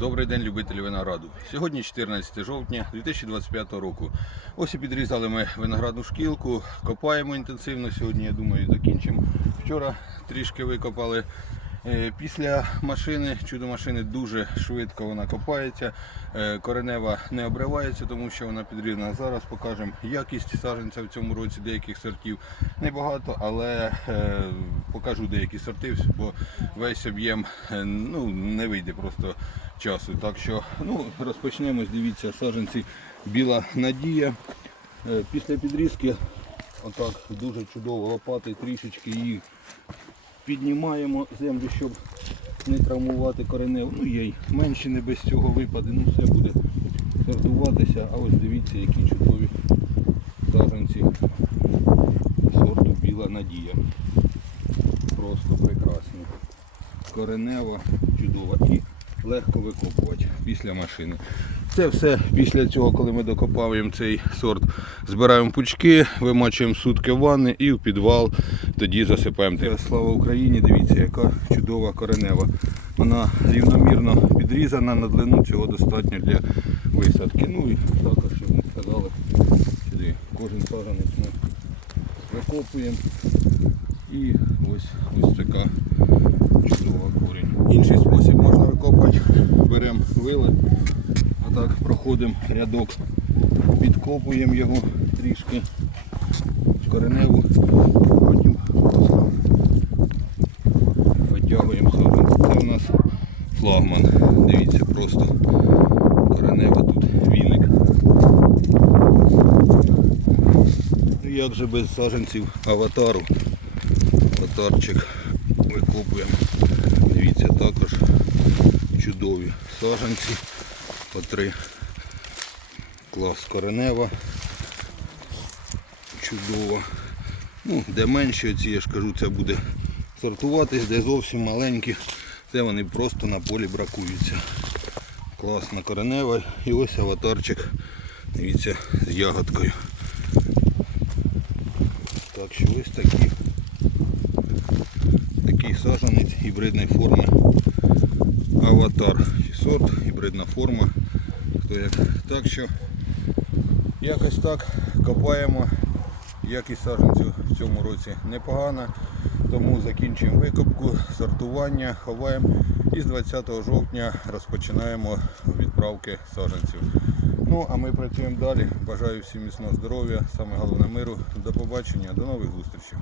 Добрий день, любителі винограду. Сьогодні 14 жовтня 2025 року. Ось і підрізали ми виноградну шкілку, копаємо інтенсивно. Сьогодні, я думаю, закінчимо. Вчора трішки викопали. Е, Після машини, чудо машини дуже швидко вона копається. Е, Коренева не обривається, тому що вона підрізана. Зараз покажемо якість саджанця в цьому році деяких сортів. Небагато, але е, покажу деякі сорти, бо весь об'єм ну, не вийде просто часу. Так що ну, розпочнемо. Дивіться, саджанці Біла Надія. Після підрізки отак дуже чудово лопати, трішечки їх піднімаємо землю, щоб не травмувати коренев. Ну є й менше не без цього випаде, ну все буде сортуватися. А ось дивіться, які чудові саджанці сорту Біла Надія. Просто прекрасні. Коренева, чудова і легко викопувати після машини. Це все після цього, коли ми докопаємо цей сорт, збираємо пучки, вимачуємо сутки в ванни і в підвал, тоді засипаємо. Слава Україні! Дивіться, яка чудова коренева. Вона рівномірно підрізана, на длину цього достатньо для висадки. Ну і також, щоб не сказали, сюди кожен саджанець ми викопуємо. І ось ось така чудова корінь. Інший спосіб можна викопати. Беремо вили, отак проходимо рядок, підкопуємо його трішки кореневу, флагман. Дивіться, просто коренева тут віник. Ну, Як же без саджанців аватару? Аватарчик викопуємо. Дивіться, також чудові саджанці по три. Клас коренева. Чудово. Ну, де менші оці, я ж кажу, це буде сортуватись, де зовсім маленькі, це вони просто на полі бракуються. Класна коренева і ось аватарчик. Дивіться, з ягодкою. Так що ось такі такий саджанець гібридної форми аватар. І сорт, гібридна форма. Хто як. Так що якось так копаємо. Якість саджанців в цьому році непогана. Тому закінчуємо викопку, сортування, ховаємо і з 20 жовтня розпочинаємо відправки саджанців. Ну а ми працюємо далі. Бажаю всім міцного здоров'я, саме головне миру. До побачення, до нових зустрічей.